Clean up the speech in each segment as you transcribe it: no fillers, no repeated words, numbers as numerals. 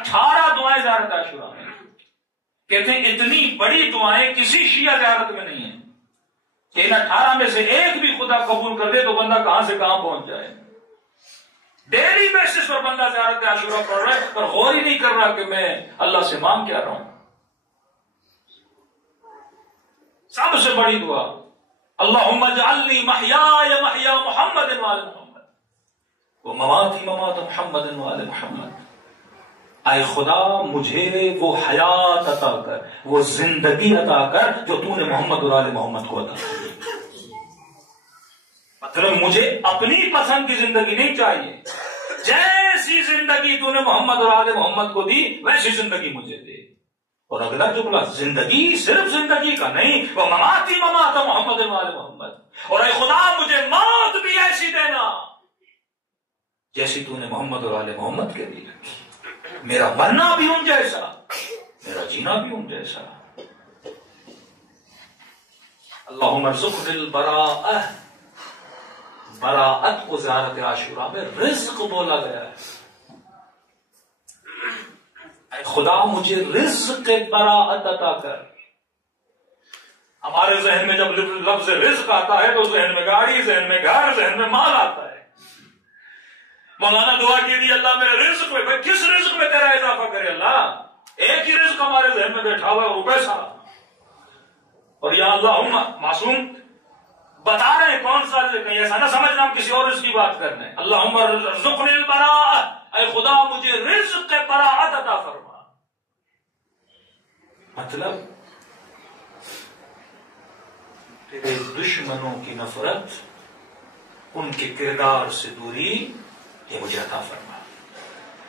18 دعائیں زیارت عاشورہ میں. کہتے ہیں اتنی بڑی دعائیں کسی شیعہ زیارت میں نہیں ہیں کہ ان 18 میں سے ایک بھی خدا قبول کر دے تو بندہ کہاں سے کہاں پہنچ جائے. ڈیلی بیسس پر بندہ زیارت عاشورہ پڑھ رہا ہے پر غور ہی نہیں کر رہا کہ میں اللہ سے مانگ کیا رہا ہوں. سب سے بڑی دعا اللہم اجعلنی محیای محیا محمد وآل محمد ومماتی ممات محمد وآل محمد. اے خدا مجھے وہ حیات عطا کر، وہ زندگی عطا کر جو تو نے محمد اور آل محمد کو عطا کی. مطلب مجھے اپنی پسند کی زندگی نہیں چاہیے، جیسی زندگی تو نے محمد اور آل محمد کو دی ویسی زندگی مجھے دے. اور اگلا جملہ زندگی صرف زندگی کا نہیں، وہ مماتی ممات محمد وآل محمد، اور اے خدا مجھے موت بھی ایسی دینا جیسی تو نے محمد اور آل محمد کے لیے رکھی. میرا مرنا بھی ان جیسا، میرا جینا بھی ان جیسا. اللہم ارزقنی البراءۃ. براءت کو زیارت عاشورہ میں رزق بولا گیا ہے. اے خدا مجھے رزق براءت عطا کر. ہمارے ذہن میں جب لفظ رزق آتا ہے تو ذہن میں گاڑی، ذہن میں گھر، ذہن میں مال آتا ہے. مولانا دعا کی دی اللہ میرے رزق میں، بھائی کس رزق میں تیرا اضافہ کرے اللہ؟ ایک ہی رزق ہمارے ذہن میں بیٹھا ہوا ہے روپے سا. اور یا اللہ معصوم بتا رہے ہیں کون سا رزق. کہیں ایسا نہ سمجھنا ہم کسی اور رزق کی بات کر رہے ہیں. اللہم ارزقنی البراءۃ. اے خدا مجھے رزق براءت عطا فرما. مطلب تیرے دشمنوں کی نفرت، ان کے کردار سے دوری، یہ مجھے عطا فرما.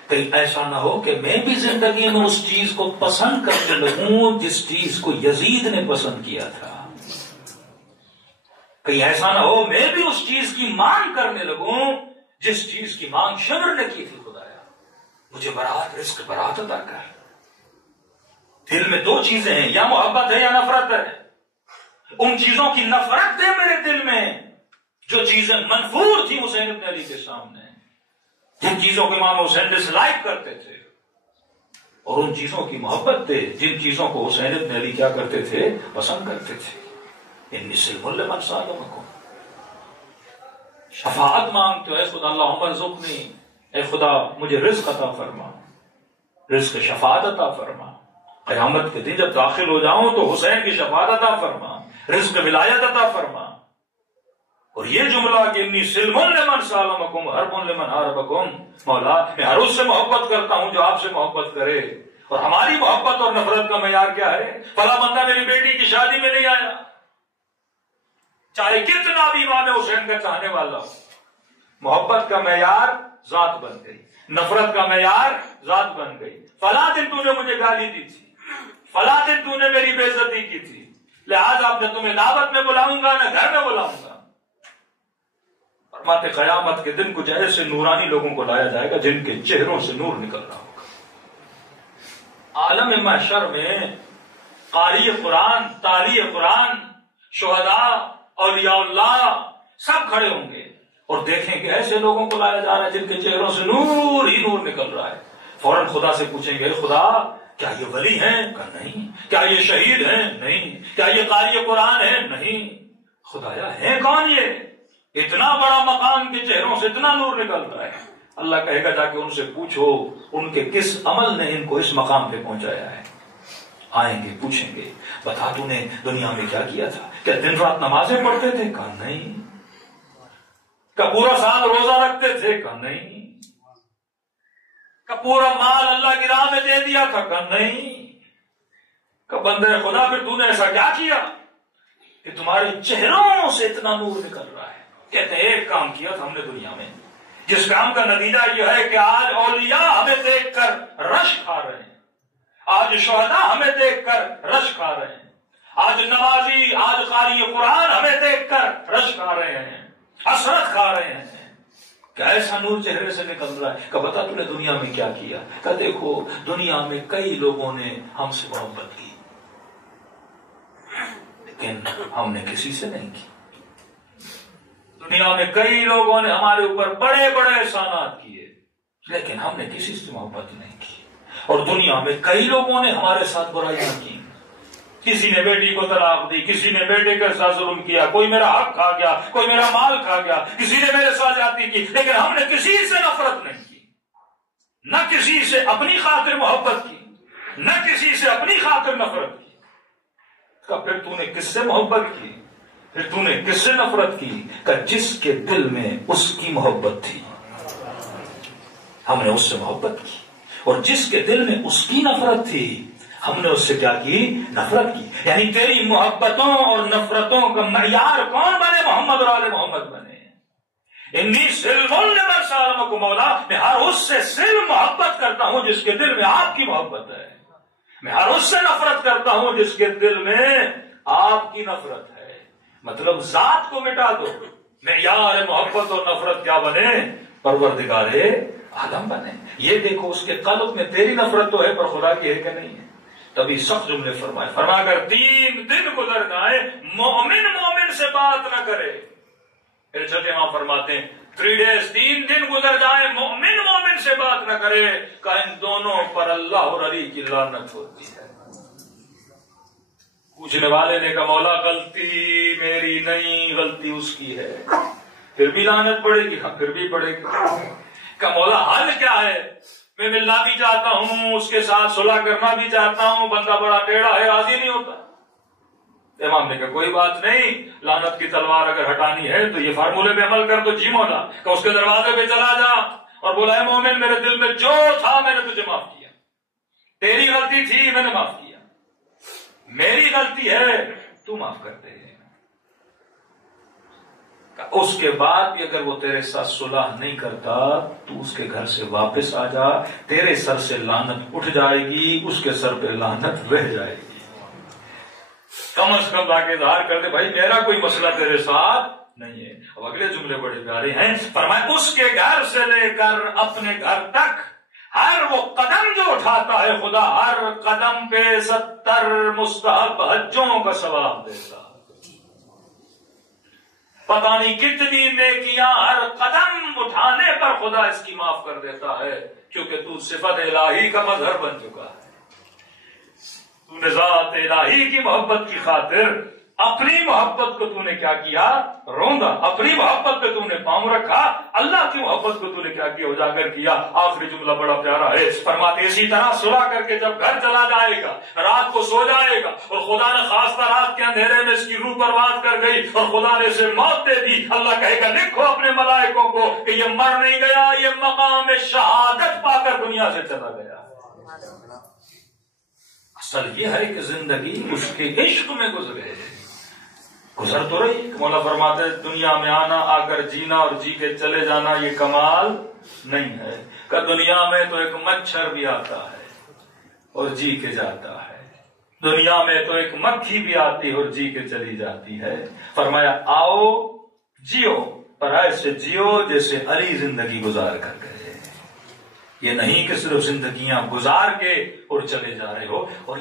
کہیں ایسا نہ ہو کہ میں بھی زندگی میں اس چیز کو پسند کرنے لگوں جس چیز کو یزید نے پسند کیا تھا. کہیں ایسا نہ ہو میں بھی اس چیز کی مانگ کرنے لگوں جس چیز کی مانگ شمر نے کی تھی. خدایا مجھے برات، رزق برات عطا کر. دل میں دو چیزیں ہیں، یا محبت ہے یا نفرت ہے. ان چیزوں کی نفرت ہے میرے دل میں جو چیزیں منفور تھی حسین ابن علی کے سامنے، جن چیزوں کو امام حسین ڈس لائک کرتے تھے، اور ان چیزوں کی محبت تھے جن چیزوں کو حسین ابن علی کیا کرتے تھے؟ پسند کرتے تھے. انی سلم لمن سالمکم. شفاعت مانگتے ہو اے خدا اللہم ارزقنی، اے خدا مجھے رزق عطا فرما، رزق شفاعت عطا فرما. قیامت کے دن جب داخل ہو جاؤں تو حسین کی شفاعت عطا فرما، رزق ولایت عطا فرما. اور یہ جملہ کہ انی سلم لمن سالمکم حرب لمن حاربکم، مولا میں ہر اس سے محبت کرتا ہوں جو آپ سے محبت کرے. اور ہماری محبت اور نفرت کا معیار کیا ہے؟ فلاں بندہ میری بیٹی کی شادی میں نہیں آیا، چاہے کتنا بھی امام حسین کا چاہنے والا ہو، محبت کا معیار ذات بن گئی، نفرت کا معیار ذات بن گئی. فلاں دن تو نے مجھے گالی دی تھی، فلاں دن تو نے میری بے عزتی کی تھی، لہٰذا اب نہ تمہیں دعوت میں بلاؤں گا نہ گھر میں بلاؤں گا. فرماتے قیامت کے دن کچھ ایسے نورانی لوگوں کو لایا جائے گا جن کے چہروں سے نور نکل رہا ہوگا. عالم محشر میں قاری قرآن، تالی قرآن، شہداء، اولیاء اللہ سب کھڑے ہوں گے اور دیکھیں کہ ایسے لوگوں کو لایا جا رہا ہے جن کے چہروں سے نور ہی نور نکل رہا ہے. فوراً خدا سے پوچھیں گے خدا کیا یہ ولی ہیں؟ کہ نہیں. کیا یہ شہید ہیں؟ نہیں. کیا یہ قاری قرآن ہیں؟ نہیں. خدایا ہے کون یہ؟ اتنا بڑا مقام کے چہروں سے اتنا نور نکل رہا ہے. اللہ کہے گا جا کے ان سے پوچھو ان کے کس عمل نے ان کو اس مقام پہ پہنچایا ہے. آئیں گے پوچھیں گے بتا تو نے دنیا میں کیا کیا تھا؟ کیا دن رات نمازیں پڑھتے تھے؟ کہا نہیں. کیا پورا سال روزہ رکھتے تھے؟ کہا نہیں. کہ پورا مال اللہ کی راہ میں دے دیا تھا؟ کہ نہیں. کہ بندے خدا پھر تو نے ایسا کیا کیا کہ تمہارے چہروں سے اتنا نور نکل رہا ہے؟ کہتے ہیں ایک کام کیا تھا ہم نے دنیا میں، جس کام کا نتیجہ یہ ہے کہ آج اولیاء ہمیں دیکھ کر رش کھا رہے ہیں، آج شہداء ہمیں دیکھ کر رش کھا رہے ہیں، آج نمازی، آج قاری قرآن ہمیں دیکھ کر رش کھا رہے ہیں، حسرت کھا رہے ہیں کہ ایسا نور چہرے سے نکل رہا ہے. کہ بتا تو نے دنیا میں کیا کیا؟ کہ دیکھو دنیا میں کئی لوگوں نے ہم سے محبت کی لیکن ہم نے کسی سے نہیں کی. دنیا میں کئی لوگوں نے ہمارے اوپر بڑے بڑے احسانات کیے لیکن ہم نے کسی سے محبت نہیں کی. اور دنیا میں کئی لوگوں نے ہمارے ساتھ برائیاں کی، کسی نے بیٹی کو طلاق دی، کسی نے بیٹے کے ساتھ ظلم کیا، کوئی میرا حق کھا گیا، کوئی میرا مال کھا گیا، کسی نے میرے ساتھ زیادتی کی، لیکن ہم نے کسی سے نفرت نہیں کی، نہ کسی سے اپنی خاطر محبت کی، نہ کسی سے اپنی خاطر نفرت کی۔ کہ پھر تو نے کس سے محبت کی، پھر تو نے کس سے نفرت کی؟ کہ جس کے دل میں اس کی محبت تھی ہم نے اس سے محبت کی، اور جس کے دل میں اس کی نفرت تھی ہم نے اس سے کیا کی؟ نفرت کی۔ یعنی تیری محبتوں اور نفرتوں کا معیار کون بنے؟ محمد اور آل محمد بنے۔ انی سلم لمن سالمک مولا، میں ہر اس سے سلم محبت کرتا ہوں جس کے دل میں آپ کی محبت ہے، میں ہر اس سے نفرت کرتا ہوں جس کے دل میں آپ کی نفرت ہے۔ مطلب ذات کو مٹا دو، معیار محبت اور نفرت کیا بنے؟ پروردگار عالم بنے۔ یہ دیکھو اس کے قلب میں تیری نفرت تو ہے پر خدا کی ہے کہ نہیں ہے؟ تبھی سخت جملے فرمائے، فرما کر 3 دن گزر جائیں مومن سے بات نہ کرے۔ پھر چھٹے ماں فرماتے ہیں 3 days 3 دن گزر جائیں مومن سے بات نہ کرے، کہ ان دونوں پر اللہ اور علی کی لعنت ہوتی ہے۔ پوچھنے والے نے کہا مولا غلطی میری نہیں، غلطی اس کی ہے، پھر بھی لعنت پڑے گی؟ ہاں پھر بھی پڑے گی۔ کہ مولا حل کیا ہے؟ میں ملنا بھی چاہتا ہوں، اس کے ساتھ صلح کرنا بھی چاہتا ہوں، بندہ بڑا ٹیڑھا ہے، راضی نہیں ہوتا۔ امام نے کہا کوئی بات نہیں، لعنت کی تلوار اگر ہٹانی ہے تو یہ فارمولے پہ عمل کر دو جی مولا۔ کہ اس کے دروازے پہ چلا جا اور بولا اے مومن میرے دل میں جو تھا میں نے تجھے معاف کیا، تیری غلطی تھی میں نے معاف کیا، میری غلطی ہے تو معاف کر دے۔ اس کے بعد بھی اگر وہ تیرے ساتھ صلح نہیں کرتا تو اس کے گھر سے واپس آ جا، تیرے سر سے لعنت اٹھ جائے گی، اس کے سر پہ لعنت رہ جائے گی۔ کم از کم لا کے اظہار کر دے بھائی میرا کوئی مسئلہ تیرے ساتھ نہیں ہے۔ اب اگلے جملے بڑے پیارے ہیں، فرمائے اس کے گھر سے لے کر اپنے گھر تک ہر وہ قدم جو اٹھاتا ہے خدا ہر قدم پہ 70 مستحب حجوں کا ثواب دیتا ہے۔ پتہ نہیں کتنی نیکیاں ہر قدم اٹھانے پر خدا اس کی معاف کر دیتا ہے، کیونکہ تو صفت الہی کا مظہر بن چکا ہے۔ تو نے ذات الہی کی محبت کی خاطر اپنی محبت کو تو نے کیا کیا؟ روندا، اپنی محبت پہ تو نے پاؤں رکھا، اللہ کی محبت کو تو نے کیا کیا؟ اجاگر کیا۔ آخری جملہ بڑا پیارا ہے، فرماتے اسی طرح صلح کر کے جب گھر چلا جائے گا، رات کو سو جائے گا اور خدا نے خاصہ رات کے اندھیرے میں اس کی روح پرواز کر گئی اور خدا نے اسے موت دے دی، اللہ کہے گا لکھو اپنے ملائکوں کو کہ یہ مر نہیں گیا، یہ مقام شہادت پا کر دنیا سے چلا گیا۔ اصل یہ ہے کہ زندگی اس کے عشق میں گزرے، گزر تو رہی۔ مولا فرماتے دنیا میں آنا، آ کر جینا اور جی کے چلے جانا یہ کمال نہیں ہے۔ کہ دنیا میں تو ایک مچھر بھی آتا ہے اور جی کے جاتا ہے، دنیا میں تو ایک مکھی بھی آتی اور جی کے چلی جاتی ہے۔ فرمایا آؤ جیو، پر ایسے جیو جیسے علی زندگی گزار کر گئے، یہ نہیں کہ صرف زندگیاں گزار کے اور چلے جا رہے ہو۔ اور